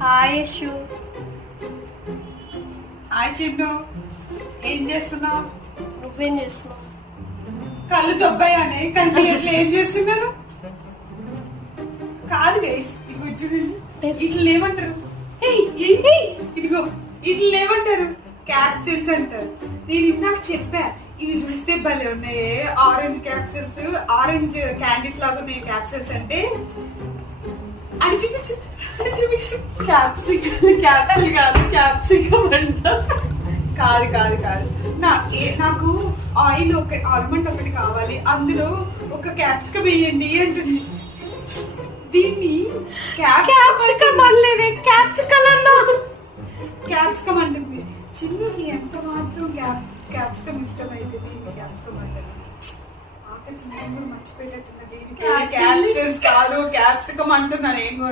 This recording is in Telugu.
హాయ్ యశు. హాయ్ చిన్ను, ఏం చేస్తున్నావు? నువ్వేం చేస్తున్నావు? కళ్ళు దొబ్బాయానే కనిపించట్లే, ఏం చేస్తున్నాను? కాదు గైస్, ఇగో చూడండి, ఇట్లా ఏమంటారు? ఇదిగో ఇట్లా ఏమంటారు? క్యాప్సిల్స్ అంటారు. నేను ఇందాక చెప్పా, ఇవి చూస్తే భలే ఉన్నాయి, ఆరెంజ్ క్యాప్సిల్స్, ఆరెంజ్ క్యాండీస్ లాగా ఉన్నాయి క్యాప్సిల్స్ అంటే. అది చూపించు, అది చూపించు. క్యాప్సికల్ కాదు, క్యాప్సికమ్ అంట. కాదు కాదు కాదు, నాకు ఆయిల్ ఒక ఆల్మండ్ ఒకటి కావాలి, అందులో ఒక క్యాప్సికం వేయండి అంటుంది. దీన్ని క్యాప్సికమ్ అనలేదే, క్యాప్సికల్ అన్నా. క్యాప్సికం అంటుంది. చిన్నకి ఎంత మాత్రం క్యాప్సికం ఇష్టమైతే దీన్ని క్యాప్సికం అంటుంది. ఆఖరికి నేను కూడా మర్చిపోయేటట్టున్నా, దీనికి క్యాప్సిల్స్ కాదు క్యాప్సికం అంటున్నాను నేను కూడా.